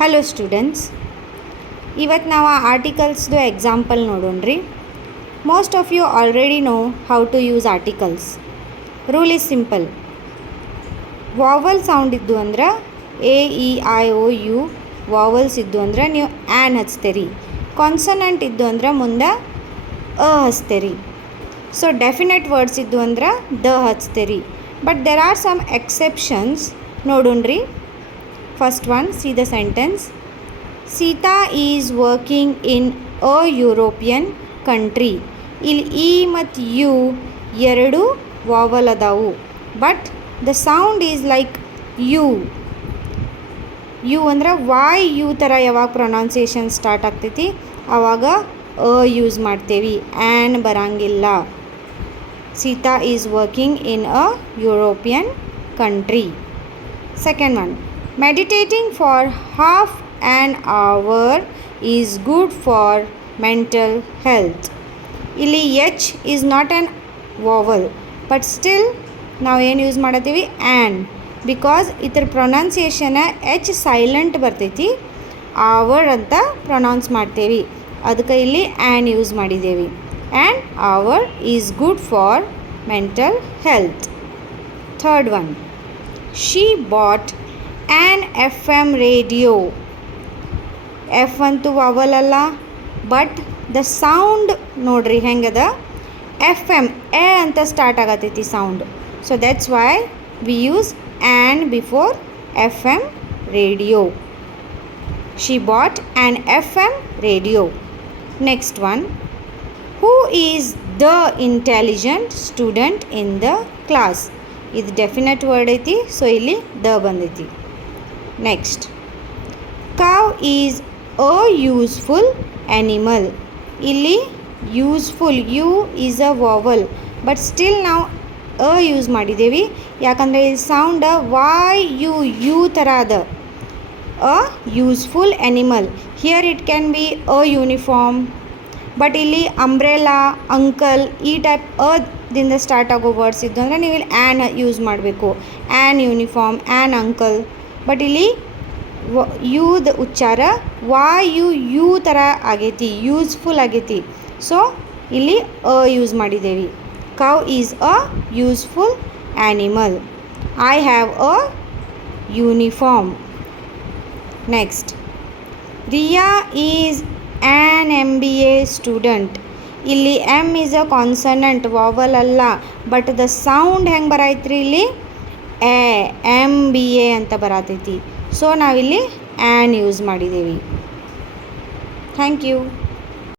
Hello students, ಇವತ್ತು ನಾವು ಆರ್ಟಿಕಲ್ಸ್ದು ಎಕ್ಸಾಂಪಲ್ ನೋಡೋಣ್ರಿ. Most of you already know how to use articles. Rule is simple. Vowel sound ಇದ್ದು ಅಂದ್ರೆ AEIOU ವಾವಲ್ಸ್ ಇದ್ದು ಅಂದ್ರೆ ನೀವು ಆ್ಯನ್ ಹಚ್ತೀರಿ. ಕಾನ್ಸನೆಂಟ್ ಇದ್ದು ಅಂದ್ರೆ ಮುಂದೆ ಹಚ್ತೀರಿ. ಸೊ ಡೆಫಿನೆಟ್ ವರ್ಡ್ಸ್ ಇದ್ದು ಅಂದ್ರೆ ದ ಹಚ್ತೀರಿ. But there are some exceptions ನೋಡೋಣ್ರಿ. First one, see the sentence. Sita is working in a European country. ಇಲ್ಲಿ ಇ ಮತ್ತು ಯು ಎರಡು ವಾವಲ್ ಅದಾವು, but the sound is like U. U ಅಂದ್ರೆ Y U ಥರ ಯಾವಾಗ ಪ್ರೊನೌನ್ಸಿಯೇಷನ್ ಸ್ಟಾರ್ಟ್ ಆಗ್ತೈತಿ ಆವಾಗ ಯೂಸ್ ಮಾಡ್ತೇವೆ, ಆ್ಯನ್ ಬರಂಗಿಲ್ಲ. Sita is working in a European country. Second one, meditating for half an hour is good for mental health. ಇಲ್ಲಿ H is not an vowel, but still ನಾವು ಏನು use ಮಾಡತ್ತೀವಿ ಆ್ಯನ್, ಬಿಕಾಸ್ ಇದ್ರ ಪ್ರೊನೌನ್ಸಿಯೇಷನ ಎಚ್ ಸೈಲೆಂಟ್ ಬರ್ತೈತಿ, hour ಅಂತ pronounce ಮಾಡ್ತೇವೆ, ಅದಕ್ಕೆ ಇಲ್ಲಿ ಆ್ಯನ್ ಯೂಸ್ ಮಾಡಿದ್ದೇವೆ. And hour is good for mental health. Third one, she bought an FM radio. F ಅಂತೂ ವಾವಲ್ ಅಲ್ಲ, ಬಟ್ ದ ಸೌಂಡ್ ನೋಡ್ರಿ ಹೆಂಗದ, FM ಎ ಅಂತ ಸ್ಟಾರ್ಟ್ ಆಗತೈತಿ sound. So that's why we use an before FM radio. She bought an FM radio. Next one, who is the intelligent student in the class. ಇದು definite word ಐತಿ, so ಇಲ್ಲಿ the ಬಂದೈತಿ. Next, cow is a useful animal. ಇಲ್ಲಿ useful U is a vowel, but still ನಾವು use ಮಾಡಿದ್ದೇವೆ, ಯಾಕಂದರೆ ಇಲ್ಲಿ sound Y U ಥರ ಅದ. A useful animal. Here it can be a uniform, but ಇಲ್ಲಿ ಅಂಬ್ರೆಲಾ, ಅಂಕಲ್ ಈ ಟೈಪ್ ದಿಂದ ಸ್ಟಾರ್ಟ್ ಆಗೋ ವರ್ಡ್ಸ್ ಇದ್ದು ಅಂದರೆ ನೀವು ಇಲ್ಲಿ ಆ್ಯನ್ ಯೂಸ್ ಮಾಡಬೇಕು. An uniform, an uncle. But ಇಲ್ಲಿ ಯುದ ಉಚ್ಚಾರ ಯು ಥರ ಆಗೈತಿ, ಯೂಸ್ಫುಲ್ ಆಗೈತಿ, ಸೊ ಇಲ್ಲಿ ಯೂಸ್ ಮಾಡಿದ್ದೇವೆ. Cow is a useful animal. I have a uniform. Next, Riya is an MBA student. ಇಲ್ಲಿ M is a consonant, vowel ಅಲ್ಲ, ಬಟ್ ದ ಸೌಂಡ್ ಹೆಂಗೆ ಬರೈತ್ರಿ ಇಲ್ಲಿ MBA ಅಂತ ಬರತೈತಿ, ಸೊ ನಾವಿಲ್ಲಿ ಆ್ಯನ್ ಯೂಸ್ ಮಾಡಿದ್ದೇವೆ. Thank you.